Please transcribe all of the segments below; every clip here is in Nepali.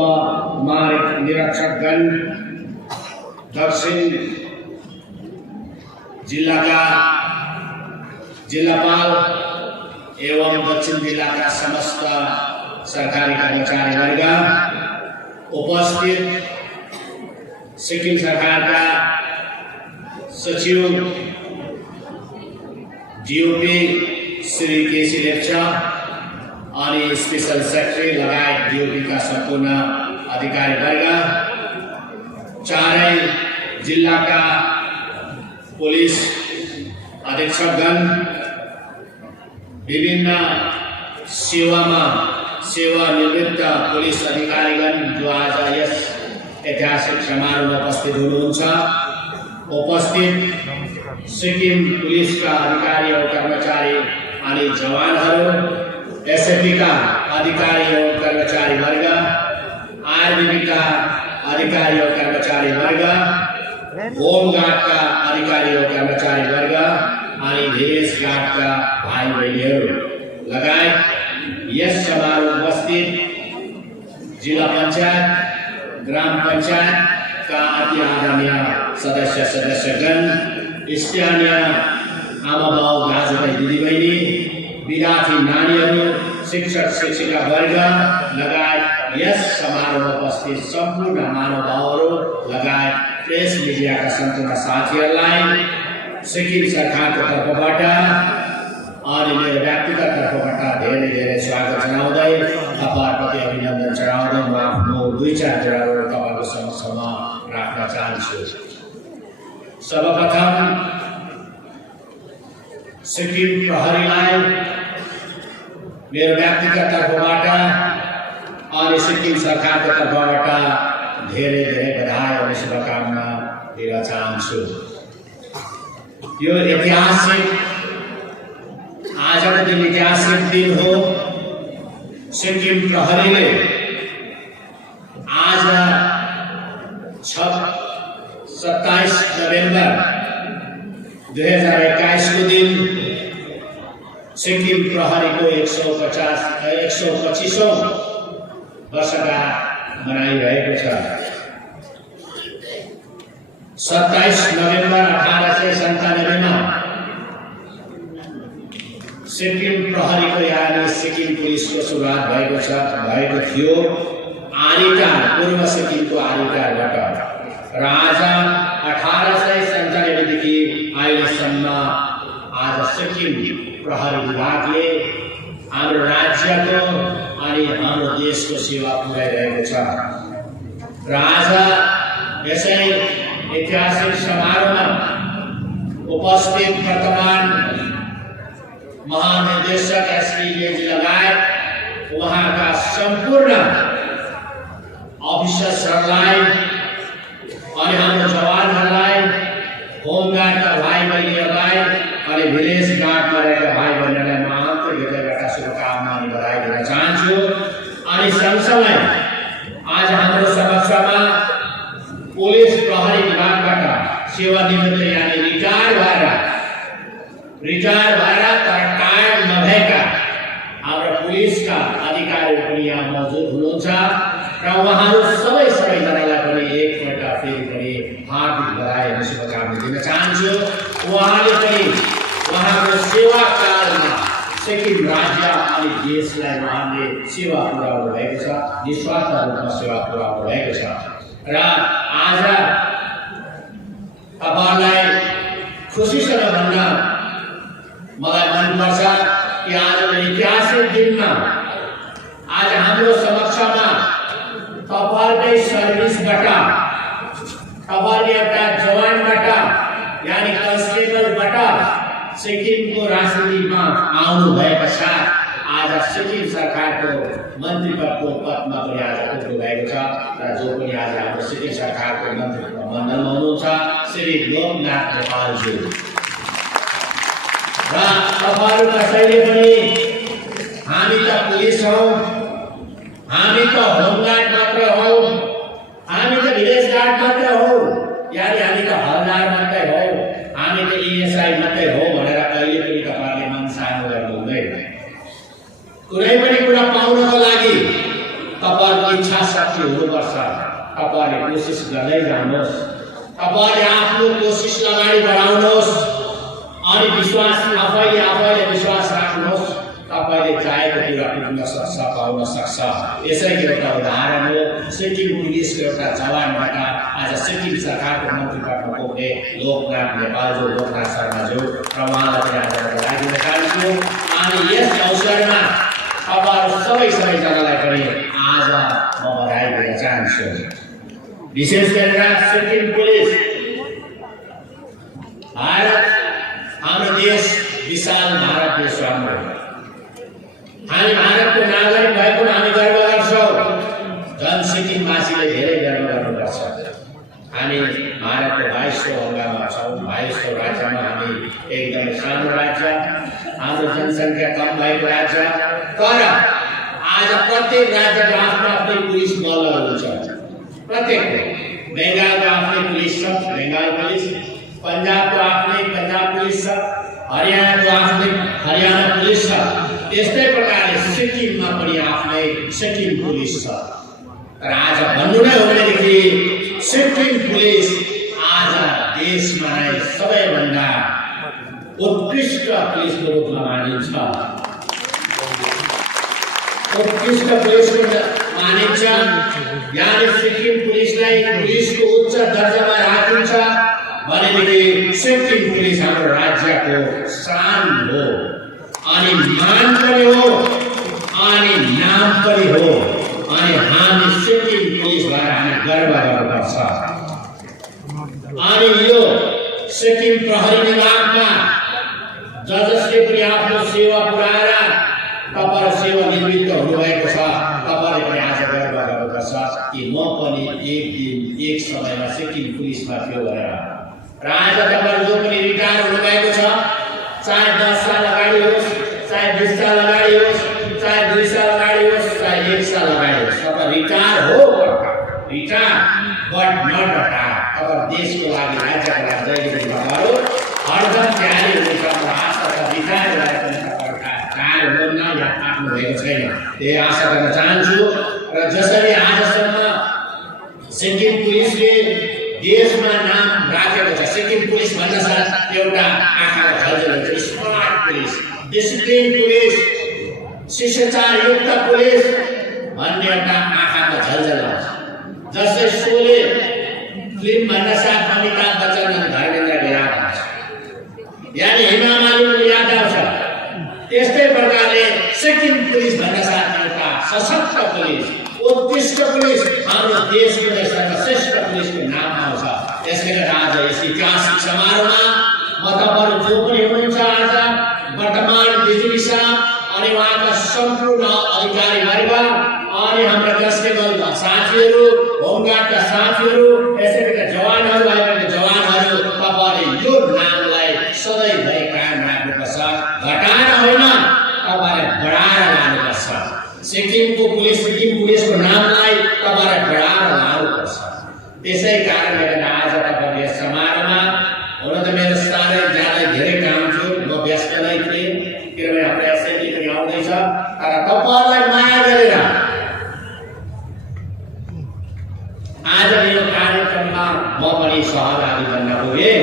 उपमहानिरीक्षकगण, दक्षिण जिल्लाका जिल्लापाल एवं दक्षिण जिल्लाका समस्त सरकारी कर्मचारीवर्ग, उपस्थित सिक्किम सरकारका सचिव DOP श्री केसी लेप्चा अनि स्पेशल सेक्रेटरी लगायत DOP का सम्पूर्ण अधिकारीवर्ग, चारै जिल्लाका पुलिस अधीक्षकगण, विभिन्न सेवानिवृत्त पुलिस अधिकारीगण जो आज यस ऐतिहासिक समारोहमा उपस्थित हुनुहुन्छ, उपस्थित सिक्किम पुलिसका अधिकारी और कर्मचारी अनि जवानहरू, SFB का अधिकारी और कर्मचारी वर्ग, RBB का अधिकारी और कर्मचारी वर्ग, होमगार्ड का अधिकारी और कर्मचारी वर्ग अनि भेष गार्ड का भाइ बहिनीहरू लगायत यस समारोह उपस्थित जिल्ला पञ्चायत, ग्राम पञ्चायत का अति आदरणीय सदस्यगण, स्थानीय आमाबाउ, दाजुभाइ, दिदीबहिनी, विद्यार्थी नानीहरू, शिक्षक शिक्षिका वर्ग लगायत यस समारोहमा उपस्थित सम्पूर्ण महानुभावहरू लगायत प्रेस मिडियाका सम्पूर्ण साथीहरूलाई सिक्किम सरकारको तर्फबाट अनि मेरो व्यक्तिगत तर्फबाट धेरै धेरै स्वागत जनाउँदै, तपाईँहरूप्रति अभिनन्दन जनाउँदै म आफ्नो 2-4 कुराहरू तपाईँको समक्षमा राख्न चाहन्छु। सर्वप्रथम सिक्किम प्रहरीलाई मेरो व्यक्तिगत तर्फबाट अनि सिक्किम सरकारको तर्फबाट धेरै धेरै बधाई और शुभकामना दिन चाहन्छु। यो ऐतिहासिक आजको दिन ऐतिहासिक दिन हो। सिक्किम प्रहरीले आज 27 नोभेम्बर 2021 को दिन सिक्किम प्रहरी को 125औं वर्षगाँठ मनाइरहेको छ। 27 नोभेम्बर 1897 में सिक्किम प्रहरी को यानी सिक्किम पुलिस को शुरुआत भएको थियो। आरिटार, पूर्व सिक्किम को आरिटारबाट र आज 1897 देखि अहिलेसम्म आज सिक्किम प्रहरी विभागले हाम्रो राज्यको अनि हाम्रो देशको सेवा पुर्याइरहेको छ। र आज यसै ऐतिहासिक समारोहमा उपस्थित वर्तमान महानिर्देशक SP जी लगायत उहाँका सम्पूर्ण अफिसर्सहरूलाई अनि हाम्रो जवानहरूलाई, होमगार्डका भाइ बहिनीहरूलाई अनि भिलेज गार्डमा रहेका भाइ बहिनीहरूलाई म आन्तरिक हृदयबाट शुभकामना अनि बधाई दिन चाहन्छु। अनि सँगसँगै आज हाम्रो समक्षमा पुलिस प्रहरी विभागबाट सेवानिवृत्त यानी रिटायर भएर तर कायम नभएका हाम्रो पुलिसका अधिकारीहरू पनि यहाँ मौजुद हुनुहुन्छ र उहाँहरू सबैजनालाई पनि एकपल्ट फेरि पनि हार्दिक बधाई अनि शुभकामना दिन चाहन्छु। उहाँले पनि उहाँको सेवाकालमा सिक्किम राज्य अनि देशलाई उहाँले सेवा पुर्याउनु भएको छ, निस्वार्थ रूपमा सेवा पुर्याउनु भएको छ। र आज तपाईलाई खुसीसँग भन्न मलाई मनपर्छ कि आज ऐतिहासिक दिनमा आज हाम्रो समक्षमा तपाईकै सर्भिसबाट, तपाईले एउटा जवानबाट यानी कन्स्टेबलबाट सिक्किमको राजनीतिमा आउनु भएका साथ आज सिक्किम सरकारको मन्त्री पदको पदमा पनि आज पुग्नु भएको छ। र जो पनि आज हाम्रो सिक्किम सरकारको मण्डलमा हुनुहुन्छ श्री लोकनाथ नेपालज्यू र तपाईहरु कसैले पनि हामी त पुलिस हौ, हामी त होमगार्ड मात्र हौ, हामी त भिलेज गार्ड मात्र हौ, यानी हामी त हलदार मात्रै हौ, हामी त ESI मात्रै हौ भनेर कहिले पनि तपाईहरुले मन सानो गर्नु हुँदैन। कुनै पनि कुरा पाउनको लागि तपाईहरुको इच्छा इच्छाशक्ति हुनुपर्छ। तपाईले कोसिस गर्दै जानुहोस्, तपाईले आफ्नो कोसिस अगाडि बढाउनुहोस् अनि विश्वास आफैले विश्वास राख्नुहोस्। तपाईले चाहेको कुरा पुग्न सक्छ, पाउन सक्छ। यसैको एउटा उदाहरण हो सिक्किम पुलिसको एउटा जवानबाट आज सिक्किम सरकारको मन्त्री पदमा पुग्ने लोकनाथ नेपालज्यू, लोकनाथ शर्माज्यू र उहाँलाई आज राखिन चाहन्छु। अनि यस अवसरमा तपाईहरु सबैजनालाई पनि आज म बधाई दिन चाहन्छु। विशेष गरेर सिक्किम पुलिस भारत हाम्रो देश विशाल भारत देश हो। हामी भारतको नागरिक भएको हामी गर्व गर्छौँ। जन सिक्किमवासीले धेरै गर्व गर्नुपर्छ। हामी भारतको 22औं अङ्गमा छौँ। 22औं राज्यमा हामी एकदमै सानो राज्य, हाम्रो जनसङ्ख्या कम भएको राज्य। तर आज प्रत्येक राज्यको आफ्नो आफ्नै पुलिस बलहरू हुन्छ। प्रत्येकको बङ्गालको आफ्नै पुलिस छ, बङ्गाल पुलिस, पन्जाबको आफ्नै पन्जाब पुलिस छ, हरियाणाको आफ्नै हरियाणा पुलिस छ। त्यस्तै प्रकारले सिक्किममा पनि आफ्नै सिक्किम पुलिस छ। तर आज भन्नु नै हो भनेदेखि सिक्किम पुलिस आज देशमा नै सबैभन्दा उत्कृष्ट पुलिसको रूपमा मानिन्छ। उत्कृष्ट पुलिसको मानिन्छ। यानि सिक्किम पुलिसलाई पुलिसको उच्च दर्जामा राखिन्छ भनेदेखि सिक्किम पुलिस हाम्रो राज्यको शान हो अनि मान पनि हो अनि नाम पनि हो। अनि हामी सिक्किम पुलिस भएर हामी गर्व गर्नुपर्छ। अनि यो सिक्किम प्रहरी विभागमा जसले पनि आफ्नो सेवा पुर्याएर तपाईहरु सेवानिवृत्त हुनुभएको छ, तपाईहरुले पनि आज गर्व गर्नुपर्छ कि म पनि एक दिन एक समयमा सिक्किम पुलिसमा थियो भनेर। र आज तपाईहरु जो पनि रिटायर हुनुभएको छ, चाहे 10 साल अगाडि होस्, चाहे 20 साल अगाडि होस्, चाहे 2 साल अगाडि होस्, चाहे 1 साल अगाडि होस्, तपाईँ रिटायर हो रिटायर बट नट रिटायर। तपाईँ देशको लागि राज्यको लागि जहिले पनि तपाईहरु हरदम तयारी हुनुहुन्छ। आशा छ रिटायर भएर पनि तपाईहरु टायर हुनुहुन्न या आफ्नो भएको छैन, त्यही आशा गर्न चाहन्छु। र जसरी आजसम्म सिक्किम पुलिसले देशमा नाम राखेको छ, सिक्किम पुलिस भन्नासाथ एउटा आँखामा झलझल हुन्छ। स्मार्ट पुलिस, डिसिप्लिन पुलिस, शिष्टाचारयुक्त पुलिस भन्ने एउटा आँखामा झलझल आउँछ। जस्तै शोले फिल्म भन्नासाथ अमिताभ बच्चन अनि धर्मेन्द्र याद आउँछ, यानि हेमा मालिनी याद आउँछ। त्यस्तै प्रकारले सिक्किम पुलिस भन्नासाथ एउटा सशक्त पुलिस, उत्कृष्ट पुलिस, हाम्रो देशको सर्वश्रेष्ठ पुलिसको नाम आउँछ। त्यसले गर्दा आज यस ऐतिहासिक समारोहमा म तपाईहरु जो पनि हुनुहुन्छ आज वर्तमान डिजिपी साहब अनि उहाँका सम्पूर्ण अधिकारी वर्ग अनि हाम्रा कन्स्टेबल साथीहरू, होमगार्डका साथीहरू, यसैका जवानहरू, आइरहेका जवानहरू, तपाईहरुले यो नामलाई सधैँभरि कायम राख्नुपर्छ। घटाएर होइन, तपाईहरुले बढाएर लानुपर्छ। सिक्किम पुलिसको नामलाई तपाईहरुले बढाएर लानुपर्छ। त्यसै कारणले गर्दा आज तपाईहरुले यस समारोहमा हुन त मेरो साह्रै ज्यादै धेरै काम थियो, म व्यस्त नै थिएँ किनभने हाम्रो एसएमजी पनि आउँदैछ। तर तपाईहरुलाई माया गरेर आज यो कार्यक्रममा म पनि सहभागी बन्न पुगेँ।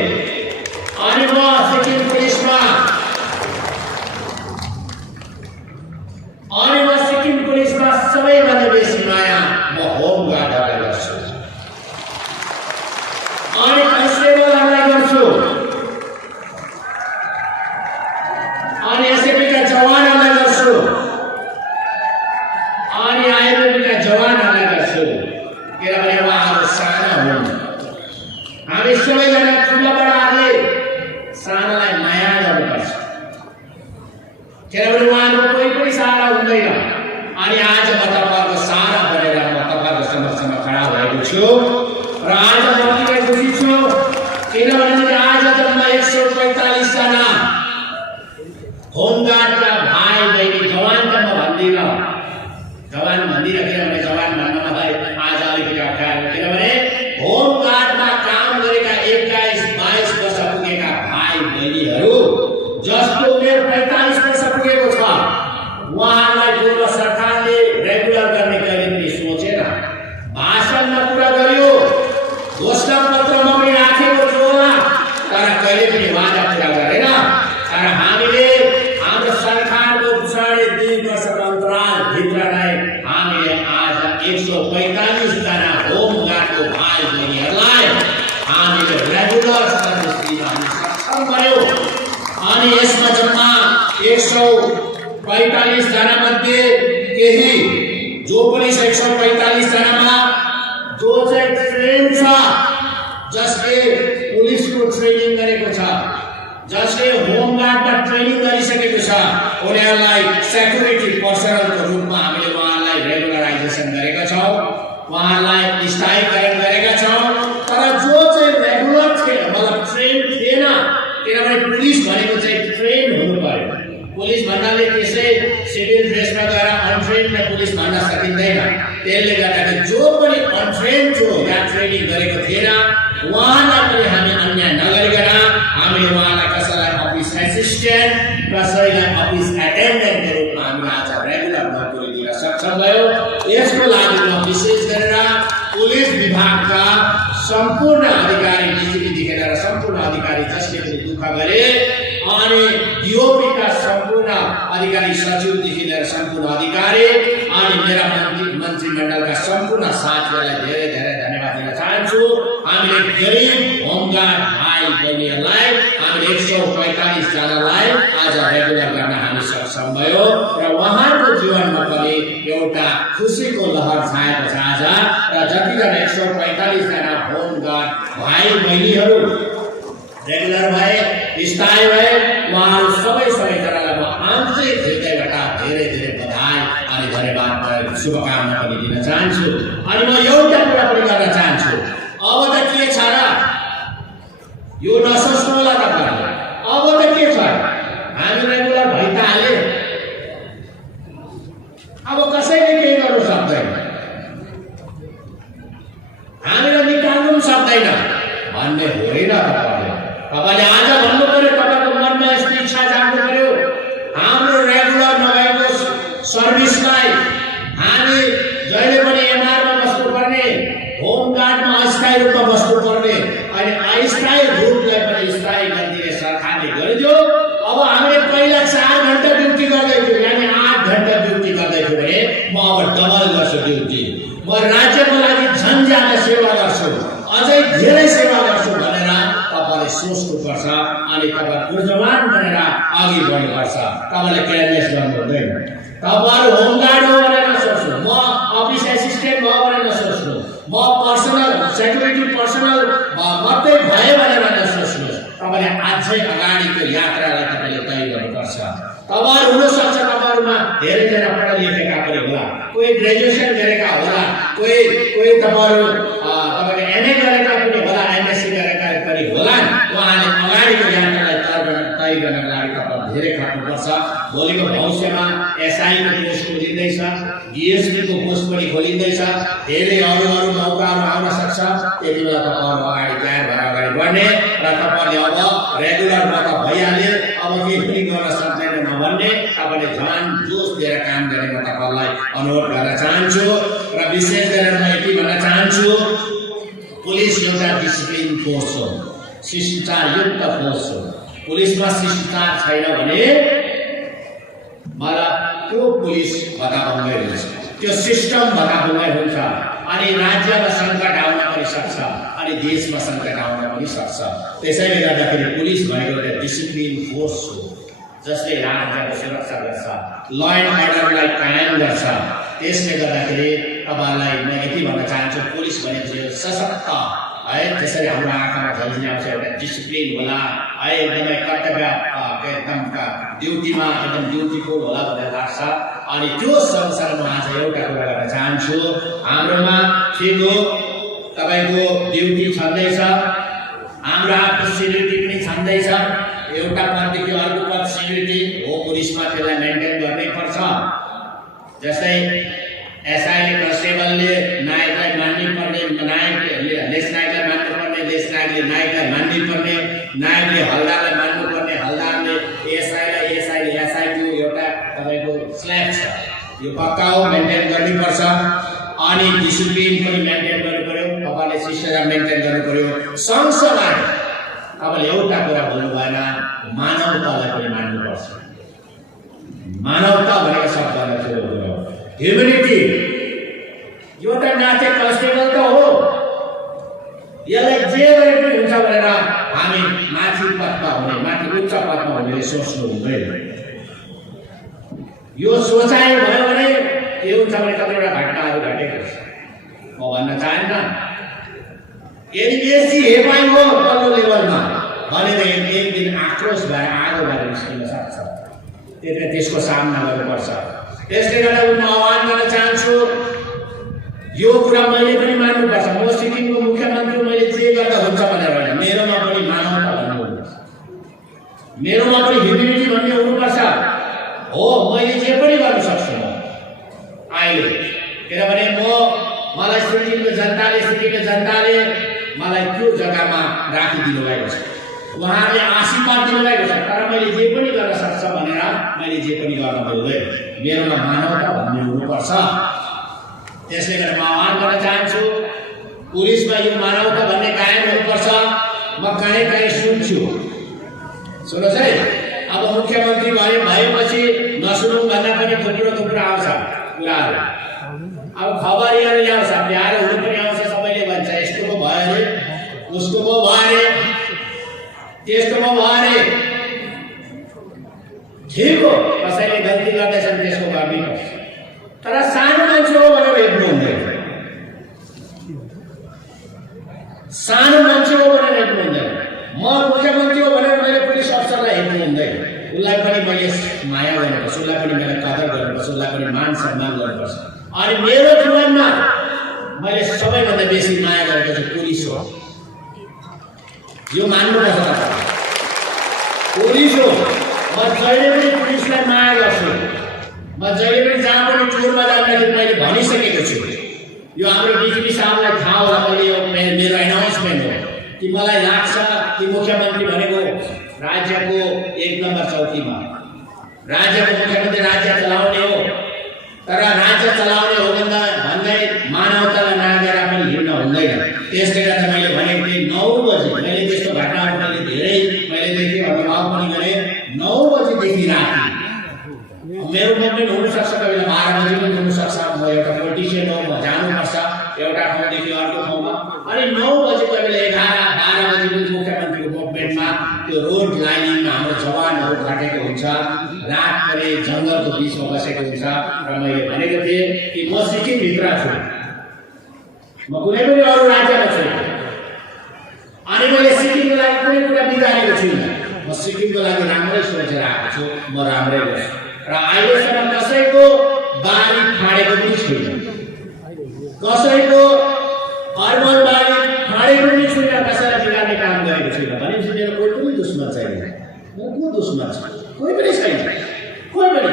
अनि म सिक्किम पुलिसमा सबैभन्दा बेसी माया म होमगार्डहरूलाई गर्छु अनि कन्स्टेबलहरूलाई गर्छु अनि एसएपीका जवानहरूलाई गर्छु अनि आइएमएफका जवानहरूलाई गर्छु। किनभने उहाँहरू साना हुन्। हामी सबैजना ठुलाबडाहरूले सानालाई माया गर्नुपर्छ किनभने उहाँहरूको कोही पनि सारा हुँदैन। अनि आज म तपाईहरुको सारा बनेर म तपाईहरुको समक्षमा खडा भएको छु र आज म किन खुसी छु किनभने आज जम्मा 145 जना होमगार्डका भाइ बहिनी, जवान त म भन्दिनँ, किनभने जवान भन्न मलाई आज अलिकति अप्ठ्यारो, किनभने होमगार्डमा काम गरेका 21-22 वर्ष पुगेका भाइ बहिनीहरू जसको उमेर 45 वर्ष पुगेको छ, उहाँहरूलाई पूर्व सरकारले रेगुलर गर्ने कहिले पनि सोचेन। कहिले पनि वादा पुरा गरेन। तर हामीले हाम्रो सरकारको पछाडि 2 वर्षको अन्तरालभित्र नै हामीले आज 145 जना होमगार्डको भाइ बहिनीहरूलाई हामीले रेगुलर सर्भिस दिन हामी सक्षम गर्यौं। अनि यसमा जम्मा 145 जना मध्ये केही जो पनि 145 जनामा जो चाहिँ ट्रेन छ, जसले पुलिसको ट्रेनिङ गरेको छ, जसले होमगार्डमा ट्रेनिङ गरिसकेको छ, उनीहरूलाई सेक्युरिटी पर्सनलको रूपमा हामीले उहाँहरूलाई रेगुलराइजेसन गरेका छौं, उहाँहरूलाई स्थायीकरण गरेका छौं। तर जो चाहिँ रेगुलर थिएन, मतलब ट्रेन थिएन, किनभने पुलिस भनेको चाहिँ ट्रेन हुनु पर्यो। पुलिस भन्नाले त्यसै सिभिल ड्रेसमा गएर अनट्रेन्ड पुलिस भन्न सकिँदैन। त्यसले गर्दाखेरि जो पनि अनट्रेन्ड थियो या ट्रेनिङ गरेको थिएन, उहाँलाई पनि हामी अन्याय नगरिकन हामीले उहाँलाई कसैलाई अफिस एसिस्टेन्ट, कसैलाई अफिस एटेन्डेन्टको रूपमा हामीले आज रेगुलर नोकरी दिन सक्षम भयौं। यसको लागि म विशेष गरेर पुलिस विभागका सम्पूर्ण अधिकारी, डीजीपीदेखि लिएर सम्पूर्ण अधिकारी जसले पनि दुःख गरे, अनि डीओपी का सम्पूर्ण अधिकारी, सचिवदेखि लिएर सम्पूर्ण अधिकारी अनि मेरा मन्त्रीमण्डलका सम्पूर्ण साथीहरूलाई धेरै धेरै धन्यवाद दिन चाहन्छु। हामीले गरिब होमगार्ड भाइ बहिनीहरूलाई हामीले 145 जनालाई आज रेगुलर गर्न हामी सक्षम भयो र उहाँको जीवनमा पनि एउटा खुसीको लहर छाएको छ आज। र जतिजना 145 जना होमगार्ड भाइ बहिनीहरू रेगुलर भए, स्थायी भए, उहाँहरू सबैजनालाई म आन्तरिक हृदयबाट धेरै धेरै बधाई अनि धन्यवाद र शुभकामना पनि दिन चाहन्छु। अनि म एउटा कुरा पनि गर्न चाहन्छु, अब त के छ र, यो नसोच्नु होला तपाईहरुले, अब त के छ, हामी रेगुलर भइ त हाले, अब कसैले केही गर्नु सक्दैन, हामीलाई निकाल्नु पनि सक्दैन भन्ने होइन। तपाईले आज भन्नु पर्यो, तपाईको मनमा यस्तो इच्छा जाग्नु पर्यो, हाम्रो रेगुलर नभएको सर्भिसलाई हामी जहिले पनि एमआरमा बस्नुपर्ने, होमगार्डमा अस्थायी रूपमा बस्नुपर्ने, अनि अस्थायी रूपलाई पनि स्थायी गरिदिने सरकारले गरिदियो। अब हामीले पहिला 4 घण्टा ड्युटी गर्दै थियौँ, यानी 8 घण्टा ड्युटी गर्दै थियौँ भने म अब डबल गर्छु ड्युटी, म राज्यको लागि झन् ज्यादा सेवा गर्छु, अझै धेरै सेवा गर्छु भनेर तपाईले सोच्नुपर्छ। अनि तपाईँ ऊर्जावान बनेर अघि बढ्नुपर्छ। तपाईले केयरलेस गर्नु हुँदैन। तपाईहरु होमगार्ड हो भनेर नसोच्नु, म अफिस एसिस्टेन्ट हो भनेर नसोच्नु, म पर्सनल सेक्युरिटी पर्सनल मात्रै भए भनेर नसोच्नु। तपाईले अझै अगाडिको यात्रालाई तपाईले तय गर्नुपर्छ। तपाईहरु हुन सक्छ तपाईहरुमा धेरैजना पढा लेखेका पनि होला, कोही ग्रेजुएसन गरेका होला, कोही तपाईहरु तपाईले एमए गरेका पनि होला, एमएससी गरेका पनि होला। उहाँले अगाडिको यात्रालाई तय गर्नका लागि तपाईले धेरै खट्नुपर्छ। भोलिको भविष्यमा एसआई को पोस्ट खोलिँदैछ, डीएसपी को पोस्ट पनि खोलिँदैछ, धेरै अरु मौकाहरु आउन सक्छ। त्यतिबेला तपाईहरु अगाडि तयार भएर अगाडि बढ्ने र तपाईले अब रेगुलरमा त भइहाल्यो, अब केही पनि गर्न सक्दैन नभन्ने तपाईले झन् जोश दिएर काम गर्ने म तपाईलाई अनुरोध गर्न चाहन्छु। र विशेष गरेर म यति भन्न चाहन्छु, पुलिस एउटा डिसिप्लिन फोर्स हो, शिष्टाचारयुक्त फोर्स हो। पुलिसमा शिष्टाचार छैन भने मलाई त्यो पुलिस भताभङ्गै हुन्छ, त्यो सिस्टम भताभङ्गै हुन्छ, अनि राज्यमा सङ्कट आउन पनि सक्छ, अनि देशमा सङ्कट आउन पनि सक्छ। त्यसैले गर्दाखेरि पुलिस भनेको एउटा डिसिप्लिन फोर्स हो, जसले राज्यको सुरक्षा गर्छ, ल एन्ड अर्डरलाई कायम गर्छ। त्यसले गर्दाखेरि तपाईलाई म यति भन्न चाहन्छु, पुलिस भनेपछि सशक्त है, त्यसरी हाम्रो आँखामा झल्झिने आउँछ, एउटा डिसिप्लिन होला है, एकदमै कर्तव्य एकदम ड्युटीमा एकदम ड्युटीफुल होला भन्ने लाग्छ। अनि त्यो सँगसँगै आज एउटा कुरा गर्न चाहन्छु, हाम्रोमा ठिक हो तपाईको ड्युटी छँदैछ, हाम्रो आफ्नो सिक्युरिटी पनि छँदैछ, एउटा पददेखि अर्को पद सिक्युरिटी हो, पुलिसमा त्यसलाई मेन्टेन गर्नै पर्छ। जस्तै एसआईले कन्स्टेबलले नायकलाई मान्नै पर्ने, नायकले लेसनायकलाई मान्नु पर्ने, लेसनायकले नायकलाई मान्नै पर्ने, नायकले हलदारलाई मान्नु पर्ने, हलदारले एसआईलाई, एसआईले एसआई, त्यो एउटा तपाईको स्ल्याब छ, यो पक्का हो, मेन्टेन गर्नुपर्छ। अनि डिसिप्लिन पनि मेन्टेन गर्नु पर्यो, तपाईले शिष्टाचार मेन्टेन गर्नु पर्यो। सँगसँगै तपाईँले एउटा कुरा भन्नु भएन, मानवतालाई पनि मान्नुपर्छ। मानवता भनेको शब्दलाई चाहिँ ह्युमेनिटी, यो त नाचे कन्स्टेबल त हो, यसलाई जे गरे पनि हुन्छ भनेर हामी माथि पदमा हुने, माथि उच्च पदमा हुनेले सोच्नु हुँदैन। यो सोचाइ भयो भने के हुन्छ भने कतिवटा घटनाहरू घटेको छ। म भन्न चाहन्न, यदि बेसी हेपाइ हो तल्लो लेभलमा भनेदेखि एक दिन आक्रोश भएर आगो भएर निस्किन सक्छ। त्यसको सामना गर्नुपर्छ। त्यसले गर्दा म आह्वान गर्न चाहन्छु, यो कुरा मैले पनि मान्नुपर्छ। म सिक्किमको मुख्यमन्त्री, मैले जे गर्दा हुन्छ भनेर होइन, मेरोमा पनि मानवता भन्ने हुनुपर्छ, मेरोमा पनि ह्युमेनिटी भन्ने हुनुपर्छ। हो, मैले जे पनि गर्न सक्छु म अहिले, किनभने मलाई सिक्किमको जनताले मलाई त्यो जग्गामा राखिदिनु भएको छ, उहाँहरूले आशीर्वाद दिनुभएको छ। तर मैले जे पनि गर्न सक्छ भनेर मैले जे पनि गर्न मिल्दैन, मेरोमा मानवता भन्ने हुनुपर्छ। त्यसले गर्दा म आह्वान गर्न चाहन्छु, पुलिसमा यो मानवता भन्ने कायम हुनुपर्छ। म कहीँ सुन्छु, सुन्नुहोस् है, अब मुख्यमन्त्री भएपछि नसुनौँ भन्दा पनि थुप्रो आउँछ कुराहरू। अब खबरहरू ल्याउँछ, प्यारोहरू पनि आउँछ, सबैले भन्छ यस्तो पो भयो अरे, उसको पो भयो अरे, त्यस्तो पो भयो अरे। ठिक हो, कसैले गल्ती गर्दैछन् त्यसको गर्नुपर्छ, तर सानो मान्छे हो भनेर हेप्नु हुँदैन, सानो मान्छे हो भनेर हेप्नु हुँदैन। म मुख्यमन्त्री हो भनेर मैले पुलिस अफसरलाई हेप्नु हुँदैन। उसलाई पनि मैले माया गर्नुपर्छ, उसलाई पनि मैले कदर गर्नुपर्छ, उसलाई पनि मान सम्मान गर्नुपर्छ। अनि मेरो जीवनमा मैले सबैभन्दा बेसी माया गरेको चाहिँ पुलिस हो, यो मान्नुपर्छ। पुलिस हो, म जहिले पनि पुलिसलाई माया गर्छु। म जहिले पनि जहाँ पनि टुरमा जाँदाखेरि मैले भनिसकेको छु, यो हाम्रो डिजिपी साहबलाई थाहा होला, मैले यो मेरो एनाउन्समेन्ट हो कि मलाई लाग्छ कि मुख्यमन्त्री भनेको राज्यको 1 नम्बर चौकीमा, राज्यको मुख्यमन्त्री राज्य चलाउने हो। तर राज्य चलाउने हो भन्दै मानवतालाई नागेर पनि हिँड्न हुँदैन। त्यसले गर्दा मैले भनेको थिएँ 9 बजे, मैले त्यस्तो घटनाहरू मैले देखेँ, अनुभव पनि गरेँ। 9 बजेदेखि राति, मेरो मुभमेन्ट हुनसक्छ, कहिले 12 बजी पनि हुनसक्छ। म एउटा पोलिटिसियन हो, म जानुपर्छ एउटा ठाउँदेखि अर्को ठाउँमा। अनि 9 बजे, कहिले 11-12 बजी पनि मुख्यमन्त्रीको मुभमेन्टमा त्यो रोड लाइनिङमा हाम्रो जवानहरू खटेको हुन्छ, रात परे जङ्गलको बिचमा बसेको हुन्छ। र मैले भनेको थिएँ कि म सिक्किमभित्र छु, म कुनै पनि अरू राज्यमा छु। अनि मैले सिक्किमको लागि कुनै कुरा बिगारेको छुइनँ, म सिक्किमको लागि राम्रै सोचेर आएको छु, म राम्रै गर्छु। र अहिलेसम्म कसैको बारी फाडेको पनि छुइनँ, कसैको अर्बन बारी फाडेको पनि छुइनँ, कसैलाई बिगार्ने काम गरेको छुइनँ। भनेपछि मेरो कोही पनि दुश्मन छैन, म को दुश्मन छ? कोही पनि छैन, कोही पनि।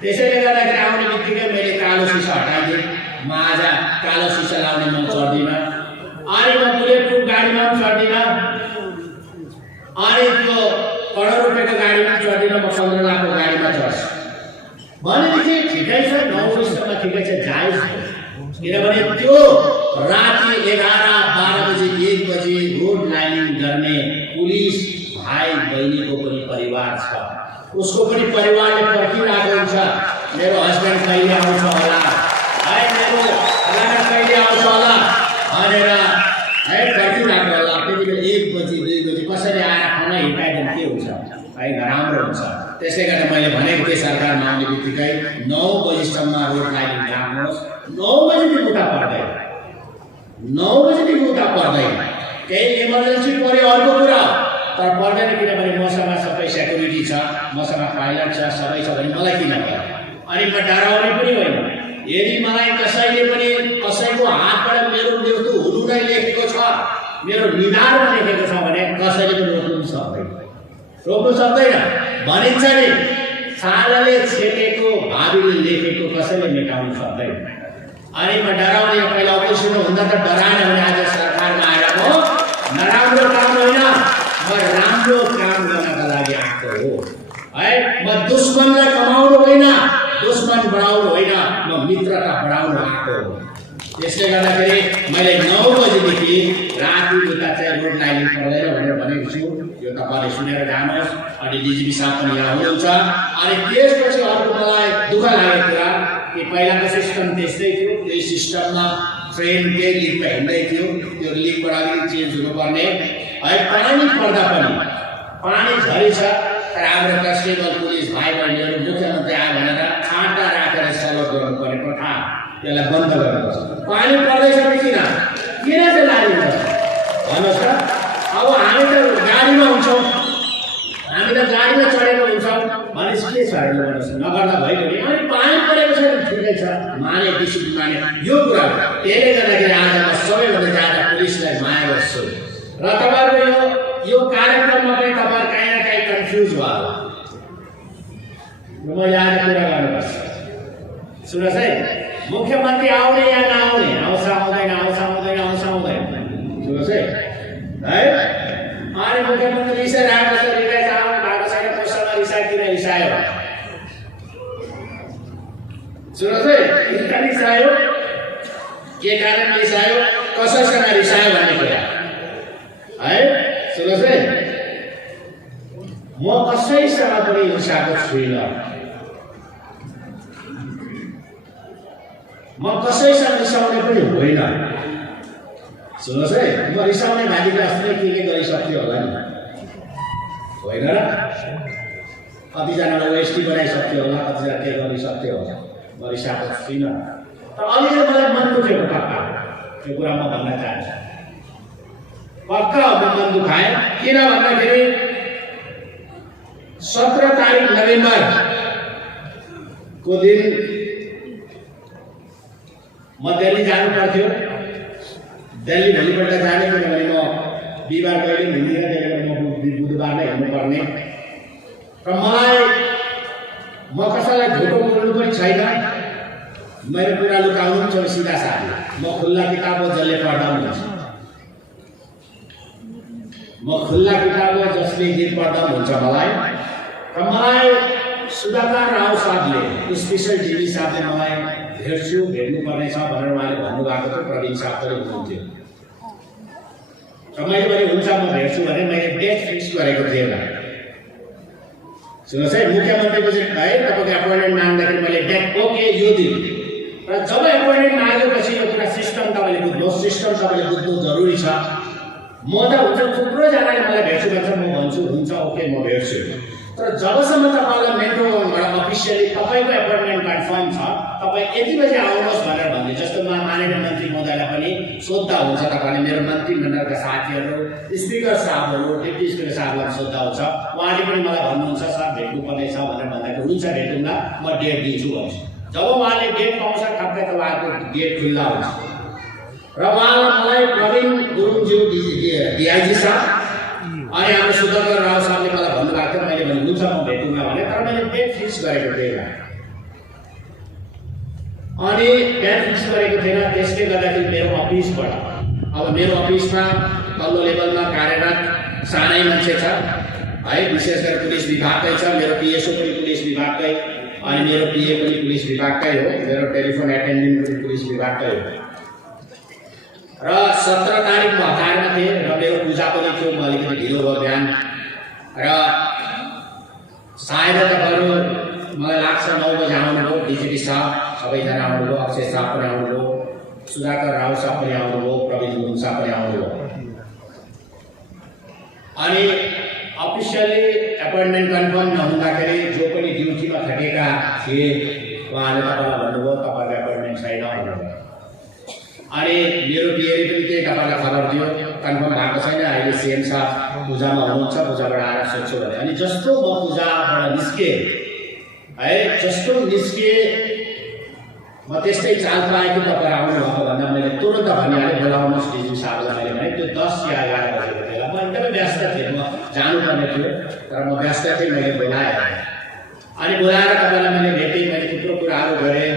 त्यसैले गर्दाखेरि आउने बित्तिकै मैले कालो सिसा हटाइदिएँ। म आज कालो सिसा लाउने म चढ्दिनँ, अनि म बुलेट प्रुफ गाडीमा पनि चढ्दिनँ, अनि त्यो करोड रुपियाँको गाडीमा चढ्दिनँ, म 15 लाखको गाडीमा चढ्छु। भनेपछि ठिकै छ, 9 ठिकै छ, जायज छ। किनभने त्यो राति 11-12 बजी 1 बजी रोड लाइनिङ गर्ने पुलिस भाइ बहिनीको पनि परिवार छ, उसको पनि परिवारले पर्खिरहेको हुन्छ। मेरो हस्बेन्ड कहिले आउँछ होला है, मेरो फलाना कहिले आउँछ होला भनेर है पर्खिरहेको होला। त्यति बेला 1 बजी 2 बजी कसैले आएर खाना हिँडाइदिनु के हुन्छ है, नराम्रो हुन्छ। त्यसले गर्दा मैले भनेको थिएँ सरकारमा आउने बित्तिकै 9 बजीसम्म रोड लाइनिङ राख्नुहोस्। 9 बजीदेखि उता पर्दैन, 9 बजीदेखि उता पर्दैन। केही इमर्जेन्सी पऱ्यो अर्को कुरा, तर पर्दैन, किनभने मसँग सबै सेक्युरिटी छ, मसँग पाइलट छ, सबै छ भने मलाई किन पर्यो? अनि म डराउने पनि होइन। यदि मलाई कसैले पनि कसैको हातबाट मेरो मृत्यु हुनु नै लेखेको छ, मेरो निधारमा लेखेको छ भने कसैले पनि रोक्नु सक्दैन, रोक्नु सक्दैन। भनिन्छ नि, सालले छेकेको भावीले लेखेको कसैले मेटाउनु सक्दैन। अनि म डराउने, पहिला अपोजिसन हुँदा त डराएन भने आज सरकारमा आएर म नराम्रो काम होइन, म राम्रो काम गर्नका लागि आएको हो है। म दुश्मनलाई कमाउनु होइन, दुश्मन बढाउनु होइन, म मित्रता बढाउनु आएको हो। त्यसले गर्दाखेरि मैले 9 बजेदेखि राति उता चाहिँ रोड लाइन पर्दैन भनेर भनेको छु। यो तपाईँले सुनेर जानुहोस्। अनि डिजिपी साहब पनि यहाँ हुनुहुन्छ। अनि त्यसपछि अर्को मलाई दुःख लागेको कुरा कि पहिलाको सिस्टम त्यस्तै थियो। त्यही सिस्टममा ट्रेन केही लिकमा हिँड्दै थियो। त्यो लिकबाट अलिकति चेन्ज हुनुपर्ने है। पानी पर्दा पनि पानी झरी छ तर हाम्रो कन्स्टेबल पुलिस भाइ बहिनीहरू मुख्यमन्त्री आयो भनेर खाटा राखेर सल्लाह गर्नुपर्ने प्रथा यसलाई बन्द गर्नुपर्छ। पानी पर्दैछ किन चाहिँ लागिन्छ भन्नुहोस् त। अब हामी त गाडीमा हुन्छौँ, हामी त गाडीमा चढेको हुन्छौँ भनेपछि के छ हेर्नु भन्नुहोस्। नगर्दा भइगयो नि। अनि पानी परेको छ भने ठिकै छ, माने डिसिप्लिन माने यो कुरा। त्यसले गर्दाखेरि आज म सबैभन्दा ज्यादा पुलिसलाई माया गर्छु। र तपाईँहरूको यो कार्यक्रममा पनि तपाईँ काहीँ न काहीँ कन्फ्युज भयो होला। मैले आज कुरा गर्नुपर्छ। सुन्नुहोस् है, मुख्यमन्त्री आउने या नआउने, आउँछ आउँदैन, आउँछ आउँदैन, आउँछ आउँदैन। सुन्नुहोस् है। अनि मुख्यमन्त्री रिसाइरहेको छ, रिसाइ आउनु भएको छैन, कोसँग रिसाइ किन रिसायो? सुन्नुहोस् है, किन रिसायो, के कारण रिसायो, कसैसँग रिसायो भन्ने कुरा है। सुन्नुहोस् है, म कसैसँग पनि रिसाएको छुइनँ। म कसैसँग रिसाउने पनि होइन। सुन्नुहोस् है, म रिसाउने बाजीले अस्ति के गरिसक्थ्यो होला नि, होइन र? कतिजनालाई ओएसटी बनाइसक्थ्यो होला, कतिजना के गरिसक्थ्यो होला। म रिसाएको छुइनँ। तर अलिकति मलाई मन दुखेको पक्का, त्यो कुरा म भन्न चाहन्छु। पक्का म मन दुखाएँ। किन भन्दाखेरि 17 तारिक नोभेम्बरको दिन म दिल्ली जानु पर्थ्यो। दिल्ली भोलिपल्ट जाने किनभने म बिहिबार कहिले हिँड्दिनँ, त्यसले गर्दा म बुधबार नै हिँड्नुपर्ने। र म कसैलाई झुटो बोल्नु पनि छैन, मेरो कुरा लुकाउनु पनि छ। सिधा साथी म खुल्ला किताब हो, जसले पढ्दा पनि हुन्छ। म खुल्ला किताब हो, जसले जे पढ्दा पनि हुन्छ मलाई। र मलाई सुधाकर राव साहबले, स्पेसल डिजी साहबले मलाई भेट्नुपर्ने छ भनेर उहाँले भन्नुभएको थियो। प्रवीण साहब पनि हुनुहुन्थ्यो। र मैले पनि हुन्छ म भेट्छु भने मैले डेट फिक्स गरेको थिएन। सुन्नुहोस् है, मुख्यमन्त्रीको चाहिँ है तपाईँको एपोइन्टमेन्ट माग्दाखेरि मैले डेट ओके यो दिन। र जब एपोइन्टमेन्ट मागेपछि यो कुरा सिस्टम तपाईँले बुझ्नुहोस्, सिस्टम तपाईँले बुझ्नु जरुरी छ। म त हुन्छ थुप्रोजनाले मलाई भेट्छु भन्छ, म भन्छु हुन्छ ओके म भेट्छु। तर जबसम्म तपाईँलाई मेट्रोबाट अफिसियली तपाईँको एपोइन्टमेन्ट कन्फर्म छ, तपाईँ यति बजी आउनुहोस् भनेर भन्ने, जस्तो माननीय मन्त्री महोदयलाई पनि सोद्धा हुन्छ तपाईँले, मेरो मन्त्रीमण्डलका साथीहरू, स्पिकर साहबहरू, डेप्युटी स्पिकर साहबलाई सोद्धा हुन्छ। उहाँले पनि मलाई भन्नुहुन्छ सर भेट्नुपर्ने छ भनेर भन्दाखेरि हुन्छ भेटौँला, म डेट दिन्छु भन्छु। जब उहाँले डेट पाउँछ ठक्कै त उहाँको गेट खुल्ला हुन्छ। र उहाँलाई मलाई प्रवीण गुरुङज्यू डिआइजी साहब अनि हाम्रो सुधाकर राव साहबले मलाई भन्नुभएको थियो। मैले भने हुन्छ म भेटौँला भने, तर मैले डेट फिक्स गरेको थिएन। अनि डेट फिक्स गरेको थिएन। त्यसले गर्दाखेरि मेरो अफिसबाट, अब मेरो अफिसमा तल्लो लेभलमा कार्यरत सानै मान्छे छ है, विशेष गरी पुलिस विभागकै छ। मेरो पिएसओ पनि पुलिस विभागकै, अनि मेरो पिए पनि पुलिस विभागकै हो, मेरो टेलिफोन एटेन्डेन्ट पनि पुलिस विभागकै हो। र 17 तारिक म हतारमा थिएँ र मेरो पूजा पनि थियो। म अलिकति ढिलो भयो बिहान। र सायद तपाईँहरू मलाई लाग्छ 9 बजी आउनुभयो। डिजिपी साहब सबैजना आउनुभयो, अक्षय साहब पनि आउनुभयो, सुधाकर राव साहब पनि आउनुभयो, प्रवीण गुरुङ साहब पनि आउनुभयो। अनि अफिसियली एपोइन्टमेन्ट कन्फर्म नहुँदाखेरि जो पनि ड्युटीमा खटेका थिए उहाँले तपाईँलाई भन्नुभयो तपाईँको एपोइन्टमेन्ट छैन भनेर। अनि मेरो पिएले पनि त्यही तपाईँलाई खबर दियो कन्फर्म भएको छैन, अहिले सिएम साहब पूजामा हुनुहुन्छ, पूजाबाट आएर सोध्छु भने। अनि जस्तो म पूजाबाट निस्केँ है, जस्तो निस्केँ म त्यस्तै चाल पाएँ कि तपाईँ आउनुभएको भन्दा मैले तुरन्त भनिहालेँ बोलाउनुहोस् डिजी साहबलाई। मैले भने त्यो 10 या 11 बजेको बेला म एकदमै व्यस्त थिएँ, म जानुपर्ने थियो तर म व्यस्त थिएँ। मैले बोलाएँ अनि बोलाएर तपाईँलाई मैले भेटेँ, मैले थुप्रो कुराहरू गरेँ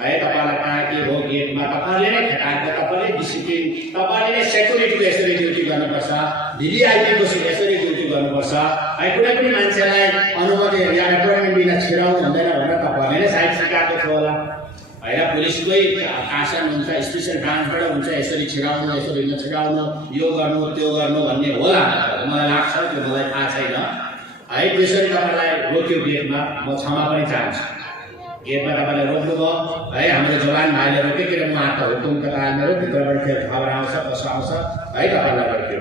है। तपाईँलाई कहाँ के हो गेटमा तपाईँले नै खटाएको, तपाईँले डिसिप्लिन, तपाईँले नै सेक्युरिटीको यसरी ड्युटी गर्नुपर्छ, भिभिआइपीको यसरी ड्युटी गर्नुपर्छ है। कुनै पनि मान्छेलाई अनुमति या एपोइन्टमेन्ट बिना छिराउनु हुँदैन भनेर तपाईँले नै सायद सिकाएको थियो होला होइन। पुलिसकै कासन हुन्छ, स्पेसल ब्रान्चबाट हुन्छ, यसरी छिराउनु यसरी नछिराउनु, यो गर्नु त्यो गर्नु भन्ने होला मलाई लाग्छ, त्यो मलाई थाहा छैन है। त्यसरी तपाईँलाई रोक्यो गेटमा, म क्षमा पनि चाहन्छु। गेटमा तपाईँले रोक्नुभयो है, हाम्रो जवान भाइले रोक्यो, किन म आत्ता हुकुमको कारणले भित्रबाट फेरि खबर आउँछ कसो आउँछ है, तपाईँलाई रोक्यो।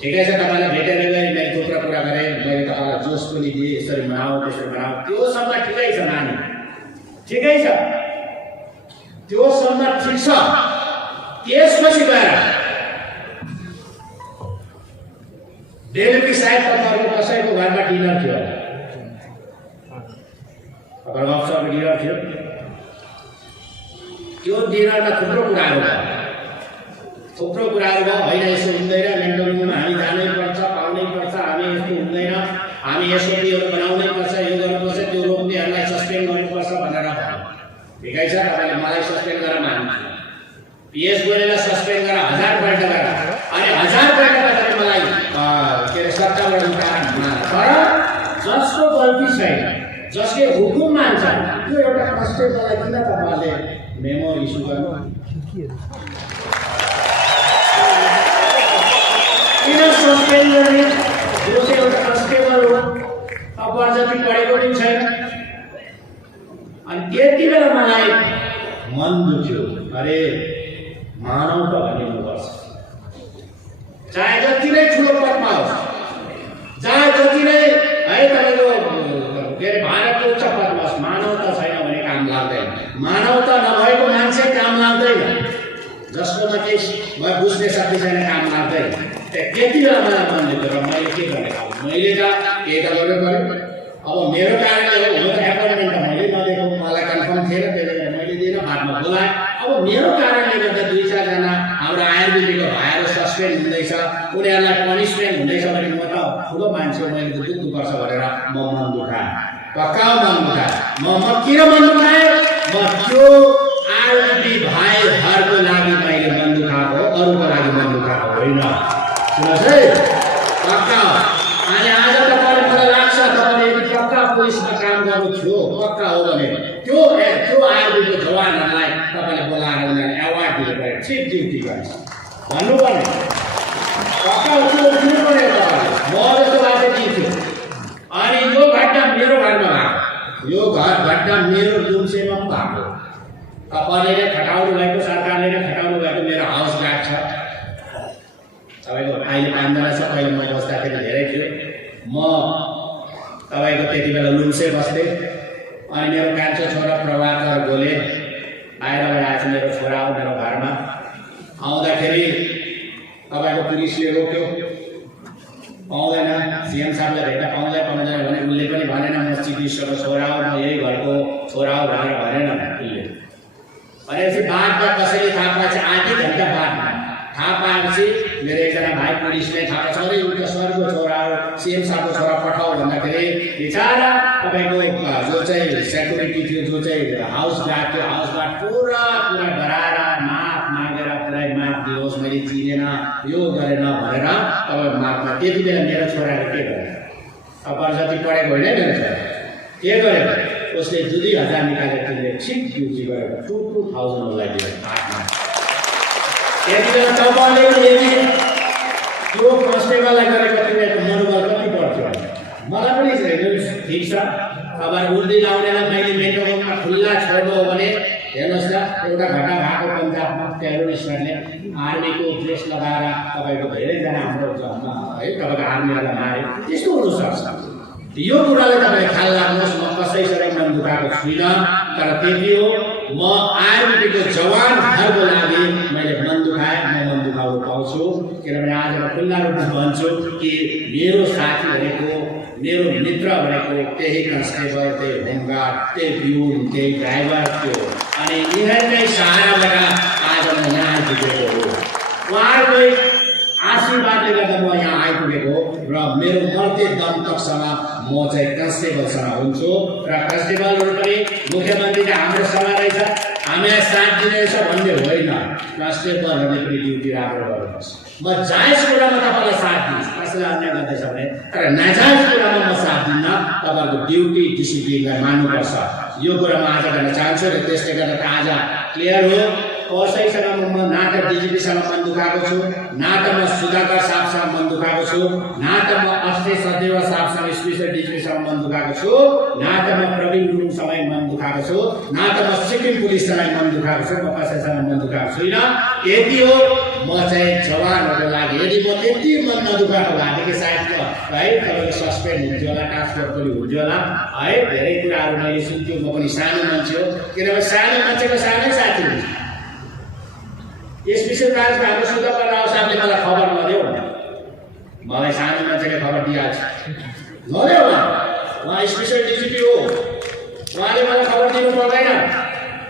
ठिकै छ, तपाईँलाई भेटेर गएँ, मैले थुप्रो कुरा गरेँ, मैले तपाईँलाई जोस पनि दिएँ, यसरी मनाऊ त्यसरी मनाऊ, त्यो सम्म ठिकै छ नानी, ठिकै छ, त्यो सम्म ठिक छ। त्यसपछि गएर बेलुकी सायद तपाईँहरूको कसैको घरमा डिनर थियो, तपाईँको अफसरको डिनर थियो, त्यो डिनरमा थुप्रो कुराहरू भयो, थुप्रो कुराहरू भयो होइन, यसो हुँदैन, मेन्टोरिङमा हामी जानै पर्छ, पाउनै पर्छ, हामी यस्तो हुँदैन, हामी एसओपीहरू बनाउनै पर्छ, यो गर्नुपर्छ, त्यो रोक्नेहरूलाई सस्पेन्ड गर्नुपर्छ भनेर भयो। ठिकै छ, तपाईँले मलाई सस्पेन्ड गरेर मान्नुहुन्छ, पिएस गोलेलाई सस्पेन्ड गरेर 1000 पल्ट गरेर, अनि 1000 पल्ट गरेर मलाई के अरे सत्ताबाट उतार, तर जसको गल्ती छैन, जसले हुकुम मान्छ, त्यो एउटा कन्स्टेबललाई किन तपाईँले मेमो इस्यु गर्नु, किन सस्पेन्ड गर्ने? जो चाहिँ एउटा कन्स्टेबल हो, तपाईँ जति पढेको पनि छैन। अनि त्यति बेला मलाई मन दुख्यो, अरे मानव त भनिनुपर्छ, चाहे जति नै ठुलो पदमा होस्, चाहे जति नै है तपाईँको के अरे भारतको उच्च पदमा होस्, मानवता छैन भने काम लाग्दैन। मानवता नभएको मान्छे काम लाग्दैन, जसकोमा केही बुझ्ने शक्ति छैन काम लाग्दैन। त्यति बेला मलाई मन दुख्यो र मैले के गर्ने, मैले त केही त गर्नु पऱ्यो। अब मेरो कारणले हो, हुन त एपोइन्टमेन्ट त मैले नदिएको, मलाई कन्फर्म थिएन, त्यसले गर्दा मैले दिएन, बादमा बोलाएँ। अब मेरो कारणले गर्दा 2-4 जना हाम्रो आयुर्वेदिकको भाइहरू सस्पेन्ड हुँदैछ, उनीहरूलाई पनिसमेन्ट हुँदैछ भने म त ठुलो मान्छे हो, मैले त दुख्नुपर्छ भनेर म मन दुखाएँ, पक्का मन दुखाएँ। म किन मन दुखाएँ? म त्यो आयुर्वेदिक भाइहरूको लागि मैले मन दुखाएको हो, अरूको लागि मन दुखाएको होइन। सुन्नुहोस् है, पक्का। अनि आज तपाईँले मलाई लाग्छ तपाईँले यदि पक्का पुलिसमा काम गर्नु थियो, पक्का हो भने त्यो आयुर्वेदिकको जवानहरूलाई तपाईँले बोलाएर उनीहरूले एवार्ड दिनु पऱ्यो, चिफ ड्युटी गर्छ भन्नुपर्ने, पक्का त्यो दिनु पऱ्यो तपाईँले। म जस्तो बाटो दिन्छु। अनि यो घटना मेरो घरमा भएको, यो घटना मेरो दुम्सेमा पनि भएको, तपाईँले नै खटाउनु भएको, सरकारले नै खटाउनु भएको। मेरो हाउस गार्ड छ, तपाईँको अहिले 5 जना छ, पहिला म बस्दाखेरि धेरै थियो। म तपाईँको त्यति बेला लुम्से बस्थेँ। अनि मेरो कान्छो छोरा प्रभाकर गोले बाहिरबाट आएछ, मेरो छोरा हो मेरो घरमा। आउँदाखेरि तपाईँको पुलिसले रोक्यो, पाउँदैन, सिएम साहबलाई भेट्न पाउँदैन भने उसले पनि भनेन म चिफ मिनिस्टरको छोरा हो, म यही घरको छोरा हो भनेर भनेन उसले। भनेपछि बादमा कसैले थाहा पाएछ, आधी घन्टा बादमा थाहा पाएपछि मेरो एकजना भाइ पुलिसले थाहा पाएछ, अरे उल्टा सरको छोरा हो, सिएम साहबको छोरा पठाऊ भन्दाखेरि बिचारा तपाईँको जो चाहिँ सेक्युरिटी थियो, जो चाहिँ हाउस गार्ड थियो, हाउस गार्ड पुरा डराएर माफ मागेर पुरै माफ दिनुहोस्, मैले चिनेन, यो गरेन भनेर तपाईँ माफमा। त्यति बेला मेरो छोराले के गरे, तपाईँ जति पढेको होइन मेरो छोरा के गरे, उसले 2,000 निकालेर तिमीले ठिक ड्युटी गरेर 2,000 उसलाई दियो हातमा। त्यति बेला तपाईँले यदि त्यो कन्स्टेबललाई गरेको तिमीहरूको मनोबल कति बढ्थ्यो? मलाई पनि ठिक छ, तपाईँहरू उर्दी लाउनेलाई मैले मेन्टोमा खुल्ला छोड्नु हो भने हेर्नुहोस् त, एउटा घटना भएको पन्जाबमा टेरोरिस्टहरूले आर्मीको ड्रेस लगाएर तपाईँको धेरैजना हाम्रो है तपाईँको आर्मीहरूलाई मारे, त्यस्तो हुनसक्छ। यो कुराले तपाईँले ख्याल राख्नुहोस्। म कसैसँग मन दुखाएको छुइनँ, तर त्यति हो, म आयुर्वेदिकको जवानहरूको लागि मैले मन दुखाएँ, म मन दुखाउनु पाउँछु। किनभने आज म खुल्ला रूपमा भन्छु कि मेरो साथी भनेको, मेरो मित्र भनेको त्यही कन्स्टेबल, त्यही होमगार्ड, त्यही पिउन, त्यही ड्राइभर थियो। अनि यिनीहरूकै सहाराबाट आज म यहाँ आइपुगेको हो। उहाँहरूकै आशीर्वादले गर्दा म यहाँ आइपुगेको र मेरो मर्ते दम तकसम्म म चाहिँ कन्स्टेबलसँग हुन्छु। र कन्स्टेबलहरू पनि मुख्यमन्त्रीले हाम्रोसँग रहेछ, हामीलाई साथ दिँदैछ भन्ने होइन, कन्स्टेबलहरूले पनि ड्युटी राम्रो गर्नुपर्छ। म जायज कुरामा तपाईँलाई साथ दिन्छु, कसैलाई अन्याय गर्दैछ भने तर नाजायज कुरामा म साथ दिन्न। तपाईँहरूको ड्युटी डिसिप्लिनलाई मान्नुपर्छ, यो कुरा म आज गर्न चाहन्छु। र त्यसले गर्दा त आज क्लियर हो, कसैसँग म न त डिजिपीसँग मन दुखाएको छु, न त म सुधाकर साहबसँग मन दुखाएको छु, न त म अस्ति सदैव साहबसँग स्पेसल डिजिपीसँग मन दुखाएको छु, न त म प्रवीण गुरुङसँग मन दुखाएको छु, न त म सिक्किम पुलिससँग मन दुखाएको छु, म कसैसँग मन दुखाएको छुइनँ। यति हो, म चाहिँ जवानहरूको लागि यदि म त्यति मन नदुखाएको भएदेखि सायद है तपाईँको सस्पेन्ड हुन्थ्यो होला, ट्रान्सफर पनि हुन्थ्यो होला है। धेरै कुराहरू मैले सुन्थ्यो, म पनि सानो मान्छे हो, किनभने सानो मान्छेको सानै साथी हुन्छ। स्पेसल ब्रान्चमा हाम्रो सुधाकर राव साहबले मलाई खबर नदेऊ, मलाई सानो मान्छेले खबर दिइहाल्छ, नदेऊ उहाँ स्पेसल डिजिपी हो, उहाँले मलाई खबर दिनु पर्दैन,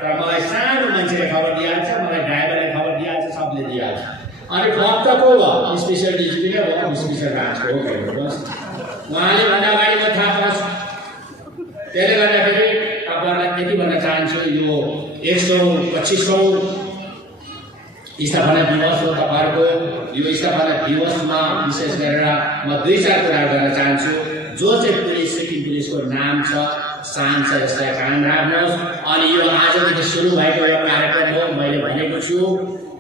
तर मलाई सानो मान्छेले खबर दिइहाल्छ, मलाई ड्राइभरले खबर दिइहाल्छ, सबले दिइहाल्छ। अनि फक्त को भयो? स्पेसल डिजिपी नै हो, स्पेसल ब्रान्चको हो भन्नुहोस्, उहाँले भन्दा अगाडि म थाहा पाउँछु। त्यसले गर्दाखेरि तपाईँहरूलाई यति भन्न चाहन्छु, यो 125औं स्थापना दिवस हो तपाईँहरूको। यो स्थापना दिवसमा विशेष गरेर म 2-4 कुराहरू गर्न चाहन्छु। जो चाहिँ पुलिस सिक्किम पुलिसको नाम छ, शान छ, यसलाई कायम राख्नुहोस्। अनि यो आजदेखि सुरु भएको यो कार्यक्रम हो, मैले भनेको छु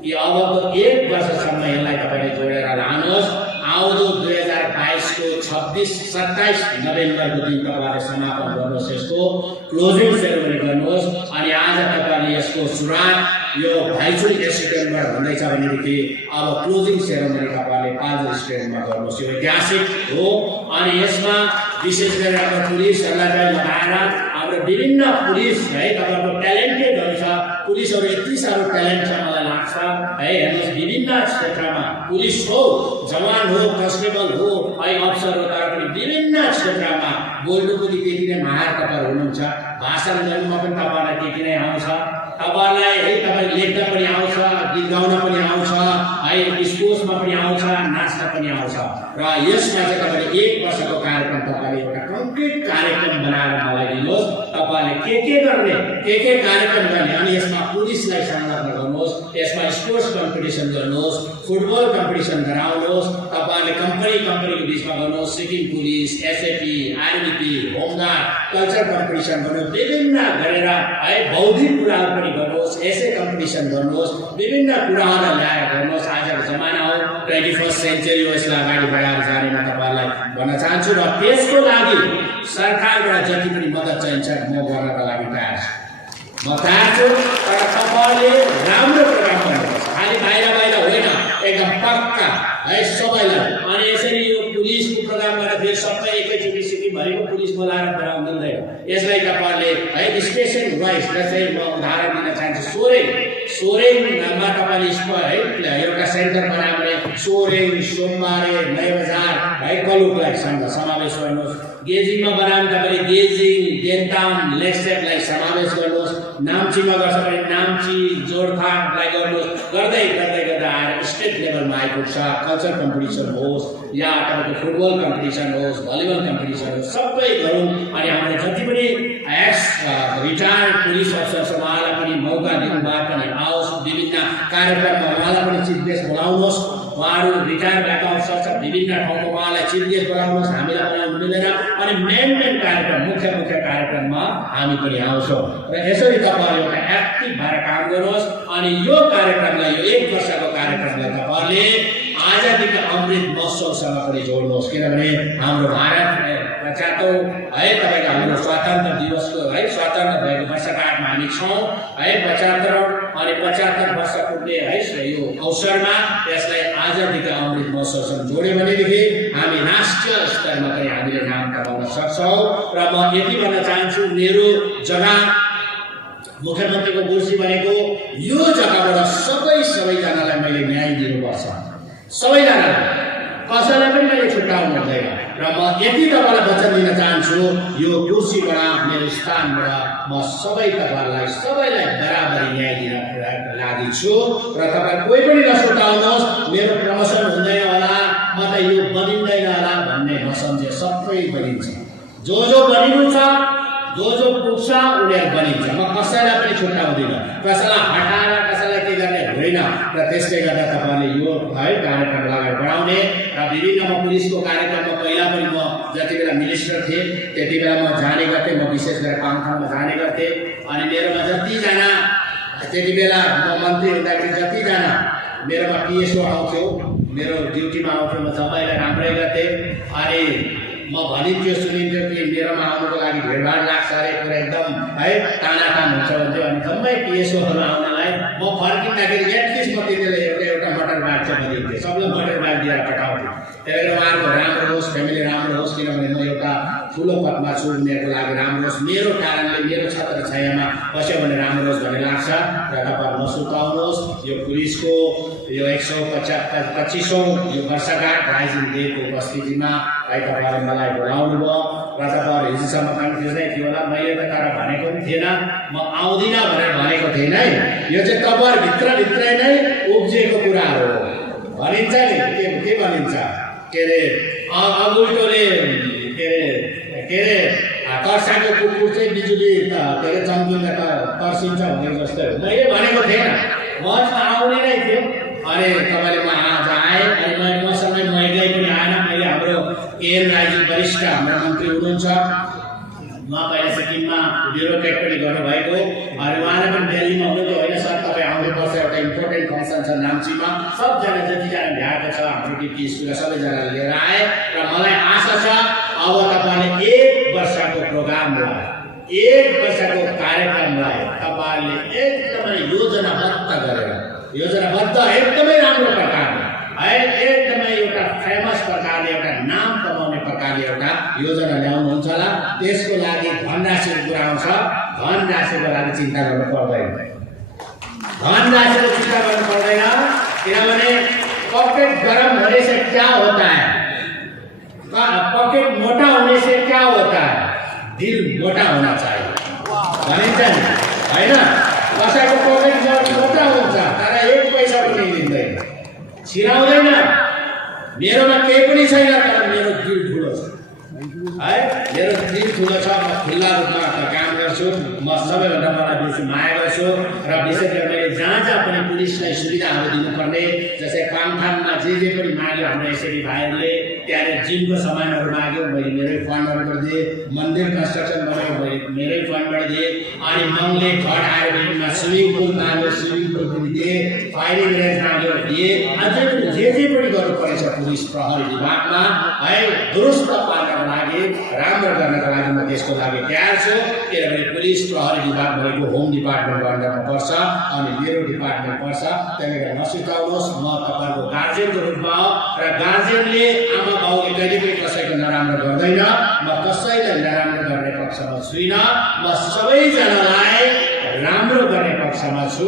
कि अबको 1 वर्षसम्म यसलाई तपाईँले जोडेर लानुहोस्। आउँदो 2022 को 26-27 नोभेम्बरको दिन तपाईँले समापन गर्नुहोस्, यसको क्लोजिङ सेरेमनी गर्नुहोस्। अनि आज तपाईँले यसको सुरुवात यो भाइचुङ स्टेडियमबाट हुँदैछ भनेदेखि अब क्लोजिङ सेरेमनी तपाईँले पाल्जर स्टेडियममा गर्नुहोस्। यो ऐतिहासिक हो। अनि यसमा विशेष गरेर हाम्रो पुलिसहरूलाई चाहिँ लगाएर हाम्रो विभिन्न पुलिस है, तपाईँहरूको ट्यालेन्टेडहरू छ, पुलिसहरू यति साह्रो ट्यालेन्ट छ मलाई लाग्छ है। हेर्नुहोस्, विभिन्न क्षेत्रमा पुलिस हो, जवान हो, कन्स्टेबल हो है, अफसर हो, तर पनि विभिन्न क्षेत्रमा बोल्नु पनि त्यति नै महार तपाईँ हुनुहुन्छ। भाषण गर्नुमा पनि तपाईँलाई त्यति नै आउँछ, तपाईँलाई है, तपाईँ लेख्न पनि आउँछ, गीत गाउन पनि आउँछ है, स्पोर्ट्समा पनि आउँछ, नाच्न पनि आउँछ। र यसमा चाहिँ तपाईँले 1 वर्षको कार्यक्रम तपाईँले एउटा कम्प्लिट कार्यक्रम बनाएर मलाई दिनुहोस्। तपाईँले के गर्ने, के कार्यक्रम गर्ने, अनि यसमा पुलिसलाई संलग्न गर्नुहोस्, यसमा स्पोर्ट्स कम्पिटिसन गर्नुहोस्, फुटबल कम्पिटिसन गराउनुहोस्, तपाईँले कम्पनीको बिचमा गर्नुहोस्, Sikkim police, SAP, RBP, home guard, culture competition गर्नुहोस्, विभिन्न गरेर है, बौद्धिक कुराहरू पनि गर्नुहोस्, एसे कम्पिटिसन गर्नुहोस्, विभिन्न कुराहरूलाई ल्याएर गर्नुहोस्। आजको जमाना हो, 21st सेन्चुरी हो, यसलाई अगाडि बढाएर जानेमा तपाईँलाई भन्न चाहन्छु। र त्यसको लागि सरकारबाट जति पनि मद्दत चाहिन्छ म गर्नका लागि तयार छु, म तयार छु। तर तपाईँले राम्रो प्रोग्राम गर्नुपर्छ, खालि बाहिर होइन, एकदम पक्का है सबैलाई। अनि यसरी यो पुलिसको प्रोग्राम गरेर फेरि सबै एकैचोटि सिक्किमभरिको पुलिस बोलाएर प्रोग्राम दिँदैन। यसलाई तपाईँले है स्टेसन वाइज, जस्तै म उदाहरण दिन चाहन्छु, सोरेङमा तपाईँले है एउटा सेन्टर बनायो भने सोरेङ, सोमबारे, नयाँ बजार है, कलुकलाई समावेश गर्नुहोस्। गेजिङमा बनायो भने तपाईँले गेजिङ, देन्ताम, लेक्सेपलाई समावेश गर्नुहोस्। नाम्चीमा गर्छ भने नाम्ची, जोरथाङलाई गर्नुहोस्। गर्दै आएर स्टेट लेभलमा आइपुग्छ। कल्चर कम्पिटिसन होस् या तपाईँको फुटबल कम्पिटिसन होस्, भलिबल कम्पिटिसन होस्, सबै गरौँ। अनि हाम्रो जति पनि एक्स रिटायर्ड पुलिस अफसर छ उहाँलाई पनि मौका दिनु भए पनि आओस्। विभिन्न कार्यक्रममा उहाँलाई पनि चिफ गेस्ट बोलाउनुहोस्। उहाँहरू रिटायर भएका अफसर छ, विभिन्न ठाउँमा उहाँलाई चिफ गेस्ट बोलाउनुहोस्, हामीलाई बनाउनु मिलेन। अनि मेन कार्यक्रम, मुख्य कार्यक्रममा हामी पनि आउँछौँ। र यसरी तपाईँहरू एउटा एक्टिभ भएर काम गर्नुहोस्। अनि यो कार्यक्रमलाई, यो 1 वर्षको कार्यक्रमलाई तपाईँहरूले आजादीको अमृत महोत्सवसँग पनि जोड्नुहोस्। किनभने हाम्रो भारत 75औं है, तपाईँको हाम्रो स्वतन्त्र दिवसको है, स्वतन्त्र भएको वर्षगाँठमा हामी छौँ है, 75 अनि 75 वर्ष पुग्ने है यो अवसरमा यसलाई आजादीको अमृत महोत्सवसँग जोड्यो भनेदेखि हामी राष्ट्रिय स्तरमा पनि हामीले नाम कमाउन सक्छौँ। र म यति भन्न चाहन्छु, मेरो जग्गा मुख्यमन्त्रीको कुर्सी भनेको यो जग्गाबाट सबैजनालाई मैले न्याय दिनुपर्छ, सबैजनालाई, कसैलाई पनि मैले छुट्याउनु हुँदैन। र म यति तपाईँलाई वचन दिन चाहन्छु, यो कुर्सीबाट, मेरो स्थानबाट म सबैलाई बराबरी न्याय दिन लागि छु। र तपाईँ कोही पनि नसुर्ताउनुहोस्, मेरो प्रमोसन हुँदैन होला, म त यो बनिँदैन होला भन्ने नसम्झे, सबै बनिन्छ। जो बनिनु छ जो पुग्छ उनीहरू बनिन्छ। म कसैलाई पनि छुट्याउँदिनँ, कसैलाई हटाएर कसैलाई के गर्ने होइन। र त्यसले गर्दा तपाईँले यो है कार्यक्रमलाई अगाडि बढाउने र विभिन्न म पुलिसको कार्यक्रममा पहिला पनि म जति बेला मिनिस्टर थिएँ त्यति बेला म जाने गर्थेँ, म विशेष गरेर पाङथाङमा जाने गर्थेँ। अनि मेरोमा जतिजना त्यति बेला म मन्त्री हुँदाखेरि जतिजना मेरोमा पिएसओ आउँथ्यो, मेरो ड्युटीमा आउँथ्यो, म सबैलाई राम्रै गर्थेँ। अनि म भनिन्थ्यो सुनिन्थ्यो कि मेरोमा आउनुको लागि भिडभाड लाग्छ अरे, कुरा एकदम है तानातान हुन्छ भन्थ्यो। अनि जम्मै पिएसओहरू आउनलाई म फर्किँदाखेरि एटलिस्ट म तिनीहरूले एउटा मटर बाग चाहिँ भनिन्थ्यो, सबले मटर बाग दिएर पठाउँथ्यो। त्यही भएर उहाँहरूको राम्रो होस्, फ्यामिली राम्रो होस्, किनभने म एउटा ठुलो पदमा छु, उनीहरूको लागि राम्रो होस्, मेरो कारणले मेरो छत्र छायामा बस्यो भने राम्रो होस् भन्ने लाग्छ। र तपाईँहरू नसुर्ताउनुहोस्, यो पुलिसको यो 125औं यो वर्षगाँठ राइजिङ डेको उपस्थितिमा है तपाईँहरूले मलाई बोलाउनु भयो। र तपाईँहरू हिजोसम्म कन्फ्युज नै थियो होला, मैले त तर भनेको पनि थिएन, म आउँदिनँ भनेर भनेको थिएन है। यो चाहिँ तपाईँहरूभित्रभित्रै नै उब्जिएको कुराहरू हो। भनिन्छ नि के भनिन्छ, के अरे अगुल्टोले के अरे कर्साको कुकुर चाहिँ बिजुली के अरे चम्किँदा त तर्सिन्छ भनेको जस्तै हो। मैले भनेको थिएन, म आउने नै थियो। अनि तपाईँले म आज आएँ, अनि मसँगै म एक्लै पनि आएन। मैले हाम्रो केएन राईजी वरिष्ठ हाम्रो मन्त्री हुनुहुन्छ, उहाँ पहिला सिक्किममा ब्युरोक्रेट पनि गर्नुभएको, अनि उहाँले पनि दिल्लीमा हुनुहुन्थ्यो। होइन सर तपाईँ आउनुपर्छ, एउटा इम्पोर्टेन्ट फङ्सन छ नाम्चीमा, सबजना जतिजना भ्याएको छ हाम्रो डिप्टी स्पिकर सबैजनाले लिएर आए। र मलाई आशा छ अब तपाईँले 1 वर्षको प्रोग्रामलाई, 1 वर्षको कार्यक्रमलाई तपाईँले एकदमै योजनाबद्ध गरेर, योजनाबद्ध एकदमै राम्रो प्रकारले है, एकदमै एउटा फेमस प्रकारले, एउटा नाम कमाउने प्रकारले एउटा योजना ल्याउनुहुन्छ होला। त्यसको लागि धनराशिको कुरा आउँछ, धनराशिको लागि चिन्ता गर्नु पर्दैन, धनराशिको चिन्ता गर्नु पर्दैन। किनभने पकेट गरम होने से क्या होता है, पकेट मोटा होने से क्या होता है, दिल मोटा होना चाहिए भनिन्छ नि होइन। कसैको पकेट मोटा हुन्छ तर 1 पैसा पनि दिँदैन, छिराउँदैन। मेरोमा केही पनि छैन तर मेरो दिल ठुलो छ है, मेरो दिल ठुलो छ। म खुल्ला रूपमा काम गर्छु, म सबैभन्दा मलाई बेसी माया गर्छु। र विशेष गरेर मैले जहाँ पनि पुलिसलाई सुविधाहरू दिनुपर्ने, जस्तै पाङथाङमा जे पनि माग्यो हाम्रो एसएडी भाइहरूले, त्यहाँनिर जिमको सामानहरू माग्यो, मैले मेरै फन्डबाट दिएँ। मन्दिर कन्स्ट्रक्सन बनायो, मैले मेरै फन्डबाट दिएँ। अनि मङले घर आयोजना स्विमिङ पुल माग्यो, स्विमिङ पुल पनि दिएँ। फायरिङ रेन्ज माग्यो दिएँ। अझै पनि जे पनि गर्नुपर्नेछ पुलिस प्रहरी विभागमा है, दुरुस्त पार्नको लागि, राम्रो गर्नको लागि म त्यसको लागि तयार छु। किनभने पुलिस प्रहरी विभाग भनेको होम डिपार्टमेन्टको अन्डरमा पर्छ अनि मेरो डिपार्टमेन्ट पर्छ। त्यसले गर्दा नसुर्ताउनुहोस्, म तपाईँको गार्जियनको रूपमा हो। र गार्जियनले आमा बाउले कहिले पनि कसैको नराम्रो गर्दैन, म कसैलाई नराम्रो गर्ने पक्षमा छुइनँ, म सबैजनालाई राम्रो गर्ने पक्षमा छु।